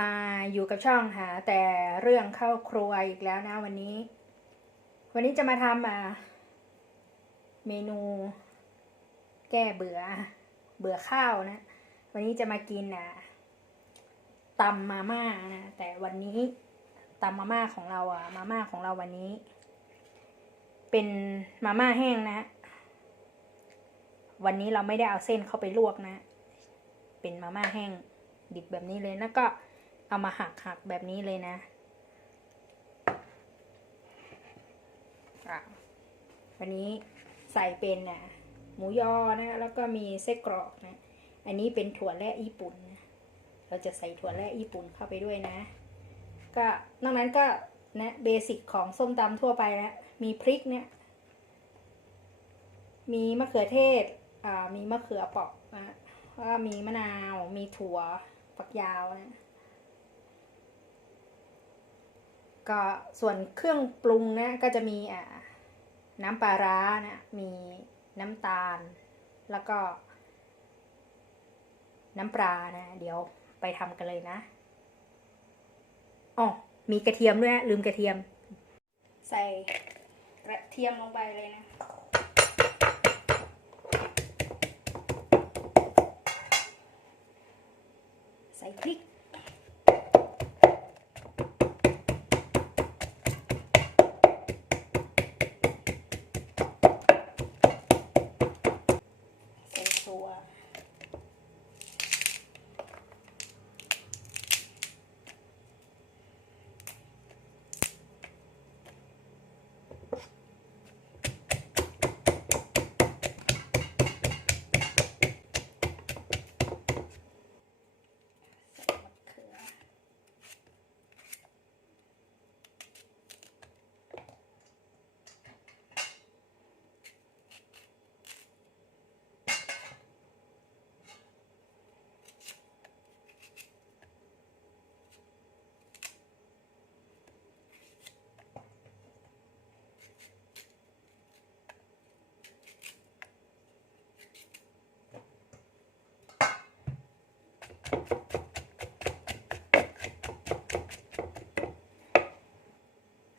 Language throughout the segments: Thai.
มาอยู่กับช่องหาแต่เรื่องเข้าครัวอีกแล้วนะวันนี้ วันนี้จะมาทำอ่าเมนูแก้เบื่อ เบื่อข้าวนะ วันนี้จะมากินอะตำมาม่านะแต่วันนี้ตำมาม่าของเราอะ มาม่าของเราวันนี้ เป็นมาม่าแห้งนะ วันนี้เราไม่ได้เอาเส้นเข้าไปลวกนะ เป็นมาม่าแห้งดิบแบบนี้เลยแล้วก็ เอามาหักหักแบบนี้เลยนะวันนี้ใส่เป็นนะหมูยอนะแล้วก็มีไส้กรอกนะ อันนี้เป็นถั่วแระญี่ปุ่นนะเราจะใส่ถั่วแระญี่ปุ่นเข้าไปด้วยนะ ก็นอกนั้นก็นะเบสิกของส้มตำทั่วไปนะมีพริกเนี่ยมีมะเขือเทศอ่ามีมะเขือเปอกนะก็มีมะนาว มีถั่วฝักยาวนะ ก็ส่วนเครื่องปรุงนะก็จะมีอ่าน้ำปลาร้านะมีน้ำตาล แล้วก็ น้ำปลานะ เดี๋ยวไปทำกันเลยนะอ๋อมีกระเทียมด้วยนะลืมกระเทียม ใส่กระเทียมลงไปเลยนะใส่พริก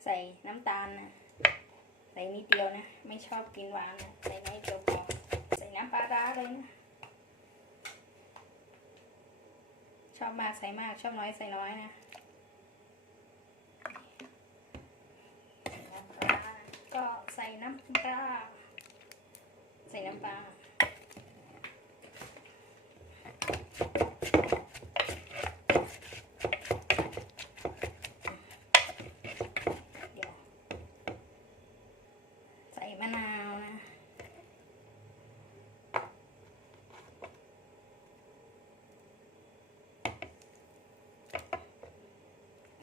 ใส่น้ำตาลนะ ใส่นิดเดียวนะ ไม่ชอบกินหวานนะ ใส่น้อยเดียวพอ ใส่น้ำปลาร้าเลยนะ ชอบมากใส่มาก ชอบน้อยใส่น้อยนะใส่น้ำปลาร้าก็ใส่น้ำปลา ใส่น้ำปลา เดี๋ยว ใส่มะนาวนะ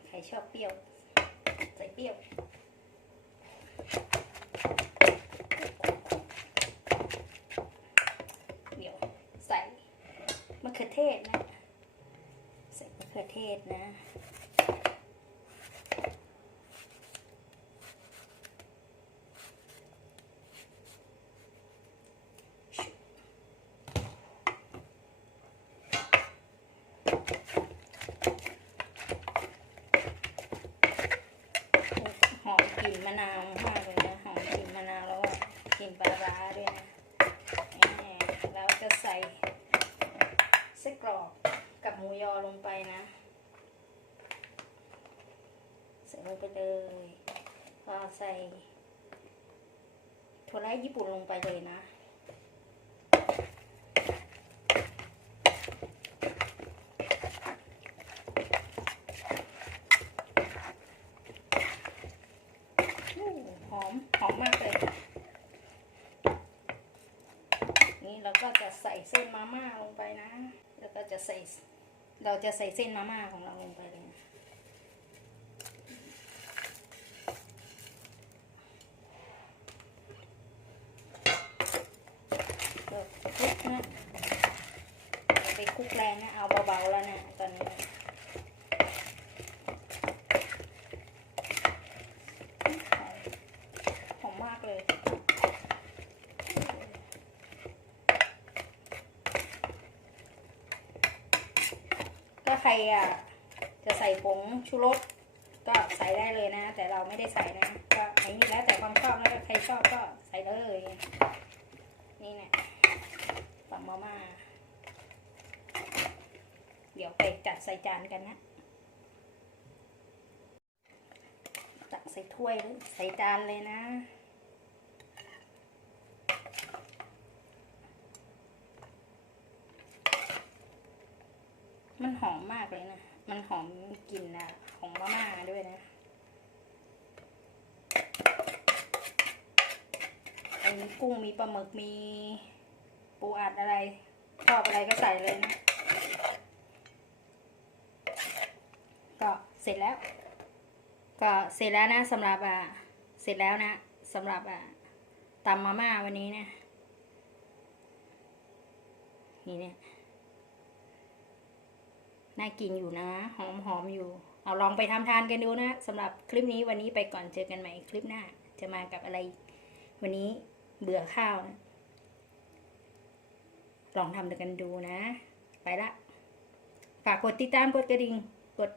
ใคร ชอบเปรี้ยว ใส่เปรี้ยวเดี๋ยวใส่มะเขือเทศนะ ใส่มะเขือเทศนะ หอมก ลิ่นมะนาวมากเลยนะหอมกลิ่นมะนาวแล้วก็กลิ่นปลาร้าด้วยนะแล้วจะใส่ไส้กรอกกับหมูยอลงไปนะ ใส่ลงไปเลยก็ใส่ถั่วไร้ญี่ปุ่นลงไปเลยนะ อู้ห อมหอมมากเลย นี่เราก็จะใส่เส้นมาม่าลงไปนะ แล้วก็จะใส่ เราจะใส่เส้นมาม่าของเราลงไปเลยนะก็คลุกนะไปคุกแรงนะ เอาเบาๆแล้วนะตอนนี้ หอมมากเลย ก็ใค รอะจะใส่ผงชูรสก็ใส่ได้เลยนะ แต่เราไม่ได้ใส่นะ ก็อันนี้แล้วแต่ความชอบแล้วใครชอบก็ใส่เลย นี่เนี่ยตำมาม่าเดี๋ยวไปจัดใส่จานกันนะตักใส่ถ้วยใส่จานเลยนะ หอมมากเลยนะ มันหอมกลิ่นอะของมาม่าด้วยนะมีกุ้งมีปลาหมึกมีปูอัดอะไรชอบอะไรก็ใส่เลยนะ ก็เสร็จแล้ว ก็เสร็จแล้วนะสำหรับอะเสร็จแล้วนะสำหรับอะตำมาม่าวันนี้นะนี่เนี่ย น่ากินอยู่นะ หอมหอมอยู่ เอาลองไปทำทานกันดูนะสำหรับคลิปนี้วันนี้ไปก่อนเจอกันใหม่คลิปหน้า จะมากับอะไร วันนี้เบื่อข้าวนะลองทำกันดูนะ ไปละฝากกดติดตามกดกระดิ่งกด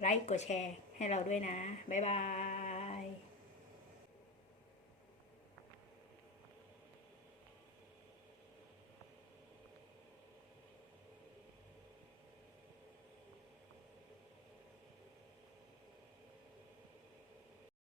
ไลค์กดแชร์ให้เราด้วยนะ บ๊ายบาย